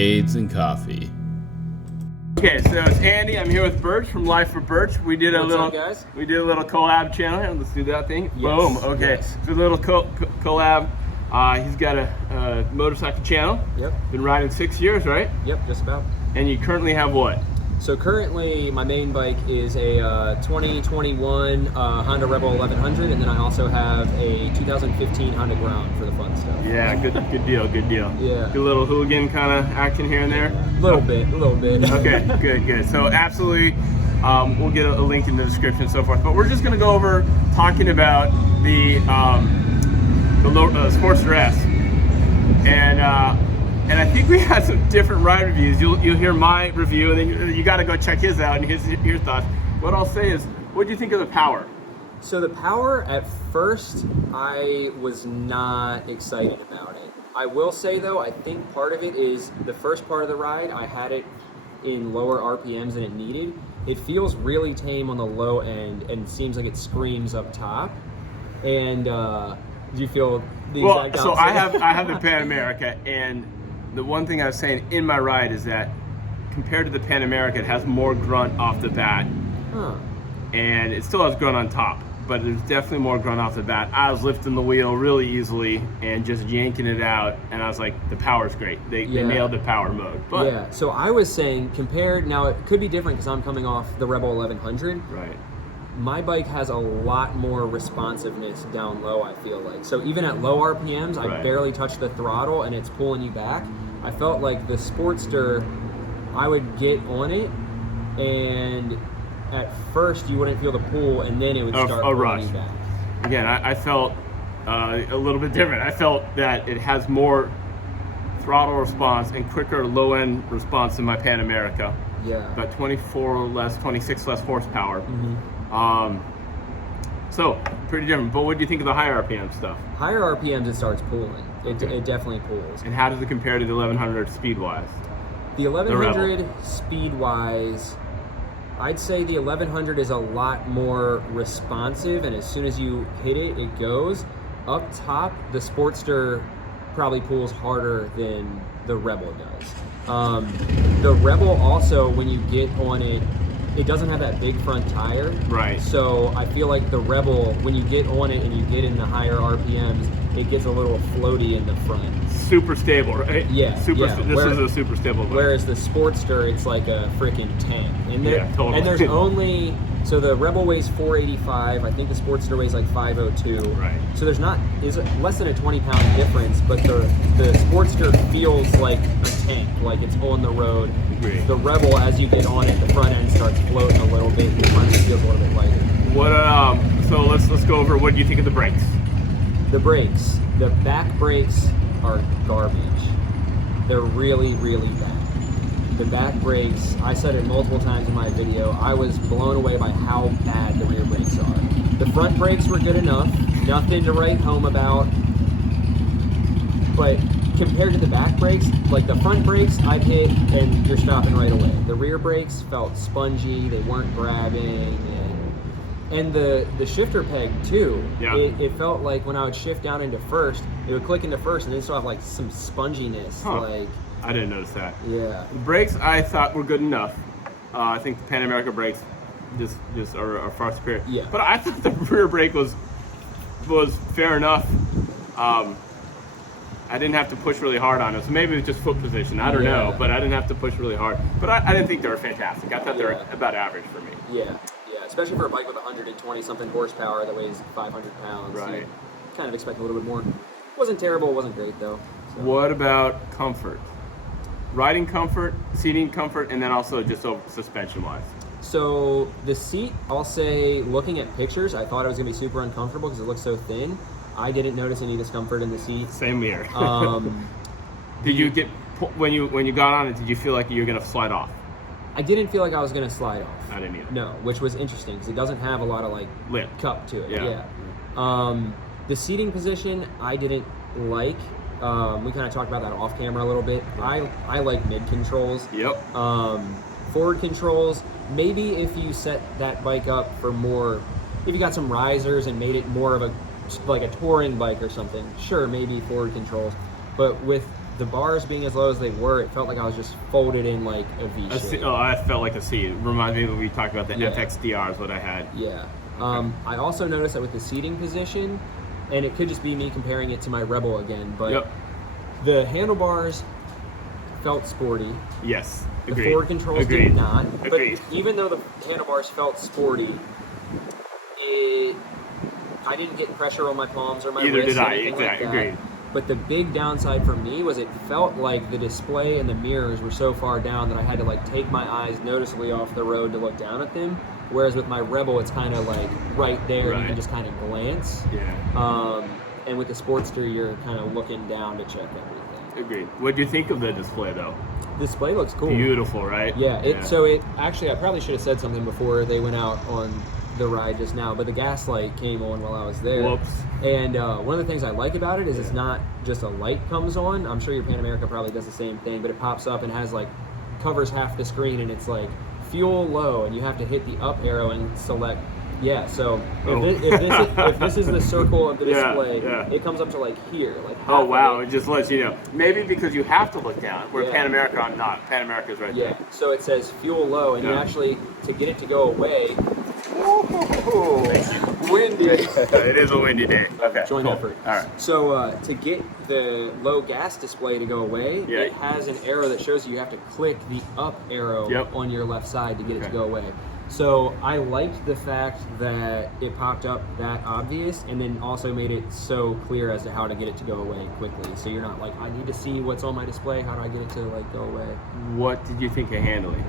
Arcades and Coffee. Okay, so it's Andy. I'm here with Birch from Life for Birch. We did a What's little, up, guys? We did a little collab channel here. Let's do that thing. Yes, Boom. Okay, yes. so a little collab. He's got a motorcycle channel. Yep. Been riding 6 years, right? Yep, just about. And you currently have what? So currently, my main bike is a 2021 Honda Rebel 1100, and then I also have a 2015 Honda Ground for the fun stuff. Yeah, good deal. Yeah. Good little hooligan kind of action here and there. A little bit. Okay, good. So absolutely, we'll get a link in the description and so forth. But we're just going to go over talking about the sportster-S, and I think we had some different ride reviews. You'll hear my review, and then you got to go check his out and your thoughts. What I'll say is, what do you think of the power? So the power, at first, I was not excited about it. I will say though, I think part of it is the first part of the ride, I had it in lower RPMs than it needed. It feels really tame on the low end and seems like it screams up top. And do you feel the exact opposite? So I have the Pan America, and the one thing I was saying in my ride is that compared to the Pan America, it has more grunt off the bat. Huh. And it still has grunt on top, but there's definitely more grunt off the bat. I was lifting the wheel really easily and just yanking it out, and I was like, the power's great. They nailed the power mode. But yeah, so I was saying, compared, now it could be different because I'm coming off the Rebel 1100. Right. My bike has a lot more responsiveness down low, I feel like. So even at low RPMs, I barely touch the throttle and it's pulling you back. I felt like the Sportster, I would get on it, and at first you wouldn't feel the pull, and then it would start pulling you back. Again, I felt a little bit different. I felt that it has more throttle response and quicker low-end response than my Pan America. Yeah. About 26 less horsepower. Mm-hmm. So pretty different. But what do you think of the higher RPM stuff? Higher RPMs, it starts pulling. It definitely pulls. And how does it compare to the 1100 speed-wise? The 1100 speed-wise, I'd say the 1100 is a lot more responsive, and as soon as you hit it, it goes. Up top, the Sportster probably pulls harder than the Rebel does. The Rebel also, when you get on it, it doesn't have that big front tire. Right. So I feel like the Rebel, when you get on it and you get in the higher RPMs, it gets a little floaty in the front. Super stable, right? Yeah. This is a super stable bike. Whereas the Sportster, it's like a freaking tank. And totally. And there's only, so the Rebel weighs 485. I think the Sportster weighs like 502. Right. So there's less than a 20-pound difference, but the Sportster feels like a tank, like it's on the road. Agreed. The Rebel, as you get on it, the front end starts floating a little bit, and the front end feels a little bit lighter. So let's go over, what do you think of the brakes? The brakes, the back brakes are garbage. They're really, really bad. The back brakes, I said it multiple times in my video, I was blown away by how bad the rear brakes are. The front brakes were good enough, nothing to write home about, but compared to the back brakes, like the front brakes, I'd hit and you're stopping right away. The rear brakes felt spongy, they weren't grabbing, and the shifter peg too. Yeah. It felt like when I would shift down into first, it would click into first and then still have like some sponginess. Huh. Like, I didn't notice that. yeah. The brakes I thought were good enough. I think the Pan America brakes just are far superior. Yeah. But I thought the rear brake was fair enough. I didn't have to push really hard on it. So maybe it was just foot position. I don't know, but I didn't have to push really hard. But I didn't think they were fantastic. I thought they were about average for me. Yeah. Especially for a bike with 120-something horsepower that weighs 500 pounds. Right. You kind of expect a little bit more. Wasn't terrible, wasn't great though. So. What about comfort? Riding comfort, seating comfort, and then also just suspension-wise. So the seat, I'll say, looking at pictures, I thought it was gonna be super uncomfortable because it looks so thin. I didn't notice any discomfort in the seat. Same here. Did you get, when you got on it, did you feel like you were gonna slide off? I didn't feel like I was gonna slide off. I didn't either. No, which was interesting because it doesn't have a lot of like lip cup to it. Yeah. The seating position I didn't like. We kind of talked about that off camera a little bit. I like mid controls. Yep. Forward controls, maybe if you set that bike up for more, if you got some risers and made it more of a touring bike or something, sure, maybe forward controls. But with the bars being as low as they were, it felt like I was just folded in like a V shape. I felt like a C. It reminds me when we talked about the Yeah. FXDR is what I had. Yeah. Okay. I also noticed that with the seating position, and it could just be me comparing it to my Rebel again, but Yep. the handlebars felt sporty. Yes. The Agreed. forward controls Agreed. did not. Agreed. But even though the handlebars felt sporty, I didn't get pressure on my palms or my Either wrists did or I. anything like Exactly. that. Agreed. But the big downside for me was it felt like the display and the mirrors were so far down that I had to like take my eyes noticeably off the road to look down at them. Whereas with my Rebel, it's kind of like right there. Right. You can just kind of glance. Yeah. And with the Sportster, you're kind of looking down to check everything. Agreed. What do you think of the display though? Display looks cool. Beautiful, right? Yeah. So it actually, I probably should have said something before they went out on the ride just now, but the gas light came on while I was there. Whoops. And one of the things I like about it is it's not just a light comes on. I'm sure your Pan America probably does the same thing, but it pops up and has like covers half the screen, and it's like fuel low, and you have to hit the up arrow and select. Yeah, so if this is the circle of the display, it comes up to like here, like half Oh wow! of It just lets you know. Maybe because you have to look down. Where Yeah. Pan America, I'm not. Pan America is right Yeah, so it says fuel low, and you Yeah. actually, to get it to go away, there. windy. It is a windy day. Okay. Joint cool. effort. All right. So to get the low gas display to go away, Yeah. it has an arrow that shows you have to click the up arrow Yep. on your left side to get it to Okay. go away. So I liked the fact that it popped up that obvious, and then also made it so clear as to how to get it to go away quickly. So you're not like, I need to see what's on my display. How do I get it to like go away? What did you think of handling?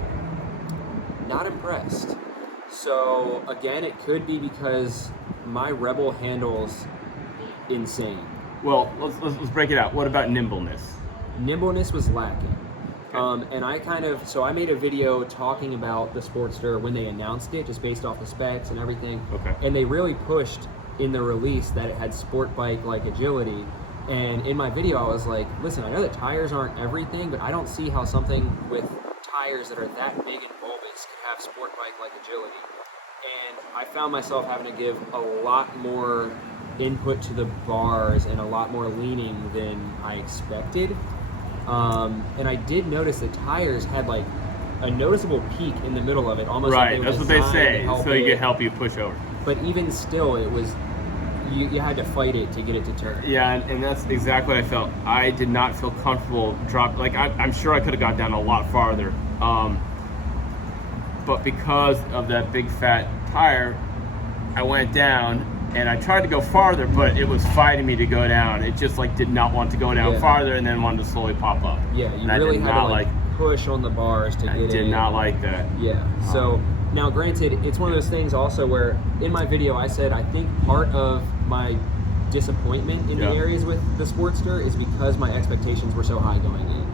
Not impressed. So again, it could be because my Rebel handles insane. Well, let's break it out. What about nimbleness? Nimbleness was lacking. And I made a video talking about the Sportster when they announced it, just based off the specs and everything. Okay. And they really pushed in the release that it had sport bike-like agility. And in my video, I was like, listen, I know that tires aren't everything, but I don't see how something with tires that are that big and bulbous could have sport bike-like agility. And I found myself having to give a lot more input to the bars and a lot more leaning than I expected. And I did notice the tires had like a noticeable peak in the middle of it, almost like Right. they were That's what they designed to say. help So you it. can help you push over. But even still, it was you had to fight it to get it to turn. Yeah, and that's exactly what I felt. I did not feel comfortable I'm sure I could have got down a lot farther. But because of that big fat tire, I went down and I tried to go farther, but it was fighting me to go down. It just like did not want to go down Yeah. farther, and then wanted to slowly pop up. Yeah, you And I really did had not to like push on the bars to I get it. did not like that. Yeah. So now, granted, it's one of those things also where in my video I said I think part of my disappointment in the Yeah. areas with the Sportster is because my expectations were so high going in.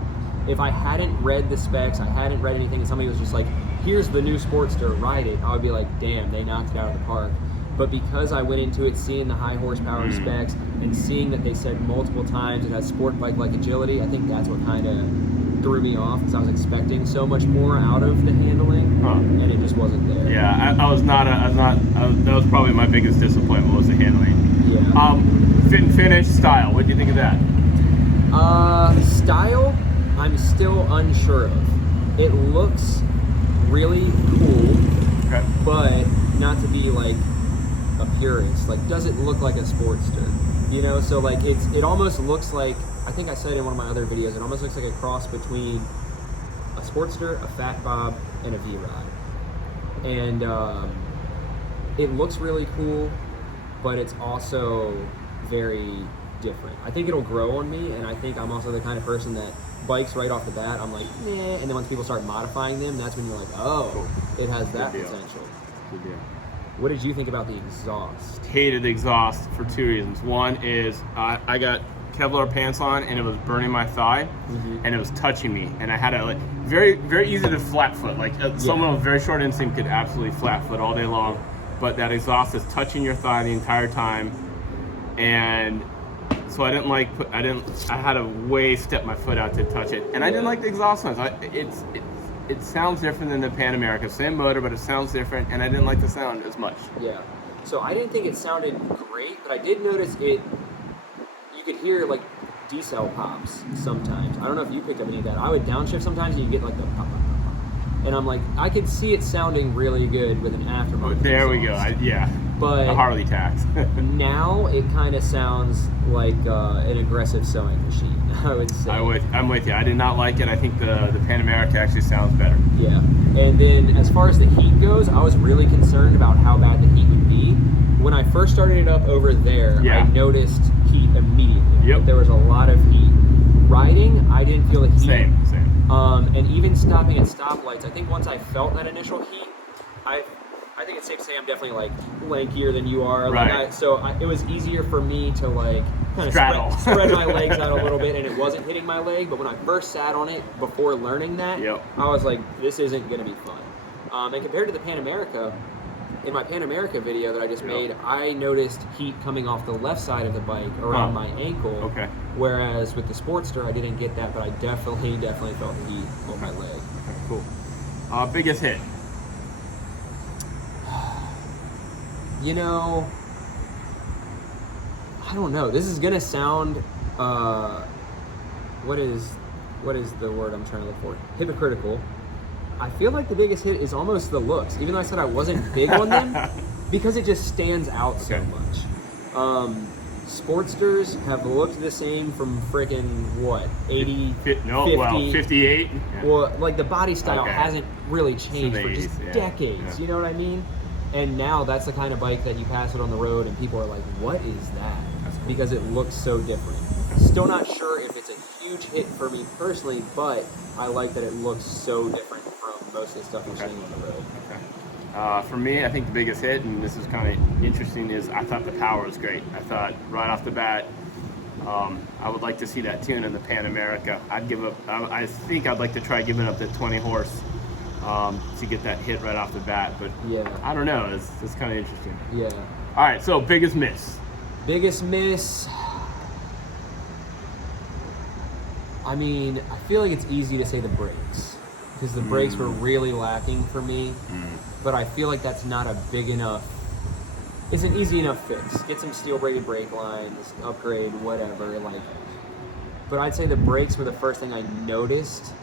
If I hadn't read the specs, I hadn't read anything, and somebody was just like, here's the new Sportster, ride it, I would be like, damn, they knocked it out of the park. But because I went into it seeing the high horsepower specs and seeing that they said multiple times it has sport bike-like agility, I think that's what kind of threw me off, because I was expecting so much more out of the handling, and it just wasn't there. Yeah, that was probably my biggest disappointment, was the handling. Yeah. Fit and finish, style, what do you think of that? Style, I'm still unsure of. It looks really cool, Okay. but not to be like a purist. Like, does it look like a Sportster? You know, so like it almost looks like, I think I said in one of my other videos, it almost looks like a cross between a Sportster, a Fat Bob, and a V-Rod. And it looks really cool, but it's also very different. I think it'll grow on me, and I think I'm also the kind of person that bikes right off the bat, I'm like, nah, and then once people start modifying them, that's when you're like, oh, it has that Good deal. potential. Good deal. What did you think about the exhaust? Hated the exhaust for two reasons. One is I got Kevlar pants on and it was burning my thigh, and it was touching me, and I had a very easy to flat foot. Like someone with very short instinct could absolutely flat foot all day long, but that exhaust is touching your thigh the entire time, and so I had to way step my foot out to touch it, and I didn't like the exhaust ones. It sounds different than the Pan America, same motor, but it sounds different, and I didn't like the sound as much. Yeah. So I didn't think it sounded great, but I did notice it. You could hear like decel pops sometimes. I don't know if you picked up any of that. I would downshift sometimes and you get like the pop, pop, pop, pop. And I'm like, I could see it sounding really good with an aftermarket. There we go. Yeah. But the Harley tax. now it kind of sounds like an aggressive sewing machine, I would say. I'm with you. I did not like it. I think the Pan America actually sounds better. Yeah. And then as far as the heat goes, I was really concerned about how bad the heat would be. When I first started it up over there, I noticed heat immediately. Yep. There was a lot of heat. Riding, I didn't feel the heat. Same. And even stopping at stoplights, I think once I felt that initial heat, I think it's safe to say I'm definitely like lankier than you are. Right. It was easier for me to like kind of spread my legs out a little bit, and it wasn't hitting my leg. But when I first sat on it before learning that, I was like, this isn't going to be fun. And compared to the Pan America, in my Pan America video that I just made, I noticed heat coming off the left side of the bike around my ankle. Okay. Whereas with the Sportster, I didn't get that, but I definitely felt the heat on my leg. Okay, cool. Biggest hit? You know, I don't know. This is gonna sound, what is the word I'm trying to look for? Hypocritical. I feel like the biggest hit is almost the looks, even though I said I wasn't big on them, because it just stands out so much. Sportsters have looked the same from freaking what, 80, 58? Yeah. Well, like the body style hasn't really changed for just decades, you know what I mean? And now that's the kind of bike that you pass it on the road and people are like, what is that? Cool. Because it looks so different. Still not sure if it's a huge hit for me personally, but I like that it looks so different from most of the stuff you're seeing on the road. Okay. For me, I think the biggest hit, and this is kind of interesting, is I thought the power was great. I thought right off the bat, I would like to see that tune in the Pan America. I think I'd like to try giving up the 20 horse to get that hit right off the bat, but I don't know. It's kind of interesting. Yeah. All right. So biggest miss. Biggest miss. I mean, I feel like it's easy to say the brakes because the brakes were really lacking for me. But I feel like that's not a big enough. It's an easy enough fix. Get some steel braided brake lines, upgrade, whatever. Like, but I'd say the brakes were the first thing I noticed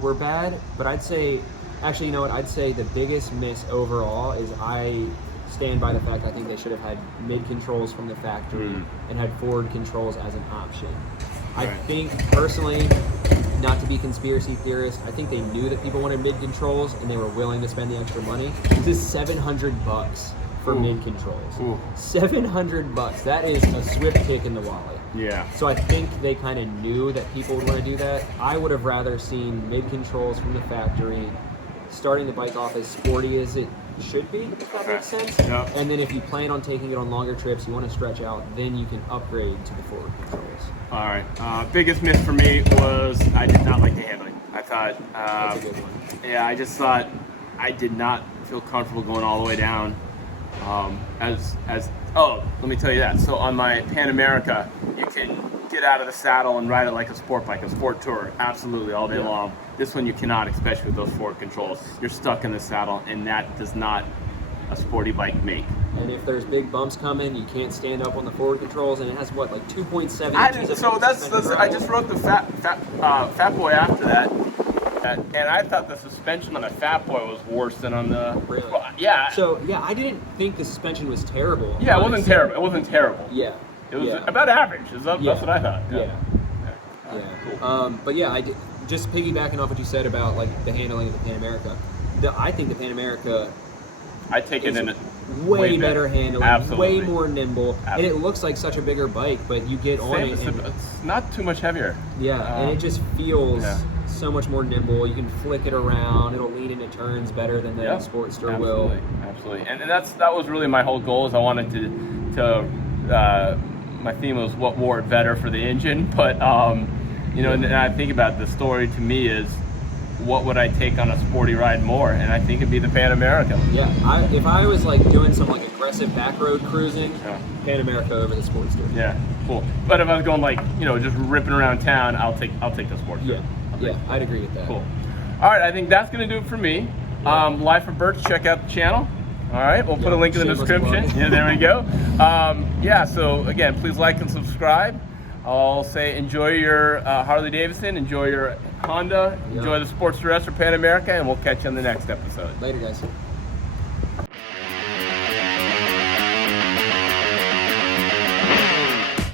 were bad. But I'd say, actually, you know what? I'd say the biggest miss overall is I stand by the fact I think they should have had mid controls from the factory and had forward controls as an option. I think personally, not to be conspiracy theorist, I think they knew that people wanted mid controls and they were willing to spend the extra money. This is $700 for mid controls. $700. That is a swift kick in the wallet. Yeah. So I think they kind of knew that people would want to do that. I would have rather seen mid controls from the factory, starting the bike off as sporty as it should be, if that makes sense. Yep. And then if you plan on taking it on longer trips, you want to stretch out, then you can upgrade to the forward controls. All right. Biggest miss for me was I did not like the handling. I thought, That's a good one. Yeah, I just thought I did not feel comfortable going all the way down. Let me tell you that. So on my Pan America, you can get out of the saddle and ride it like a sport bike, a sport tourer, absolutely all day long. This one you cannot, especially with those forward controls. You're stuck in the saddle, and that does not a sporty bike make. And if there's big bumps coming, you can't stand up on the forward controls, and it has what, like 2.7 inches. So I just wrote the Fat Boy after that, and I thought the suspension on the Fat Boy was worse than on the. Really? Well, yeah. So yeah, I didn't think the suspension was terrible. Yeah, it wasn't terrible. It wasn't terrible. Yeah. It was about average. That's what I thought. Yeah. Cool. But yeah, just piggybacking off what you said about like the handling of the Pan America. I think the Pan America. I take it in way better handling, absolutely. way more nimble, and it looks like such a bigger bike. But you get on it, and it's not too much heavier. Yeah, and it just feels so much more nimble. You can flick it around; it'll lead into turns better than the Sportster will. Absolutely, and that was really my whole goal. Is I wanted to my theme was what wore it better for the engine, but and I think about the story to me is, what would I take on a sporty ride more? And I think it'd be the Pan America. Yeah, if I was like doing some like aggressive back road cruising, Pan America over the Sportster. Yeah, cool. But if I was going like just ripping around town, I'll take the Sportster. Yeah, I'd agree with that. Cool. All right, I think that's gonna do it for me. Live for Birch, check out the channel. All right, we'll put a link in the description. Yeah, there we go. So again, please like and subscribe. I'll say enjoy your Harley Davidson, enjoy your Honda, enjoy the Sportster-S or Pan America, and we'll catch you on the next episode. Later, guys.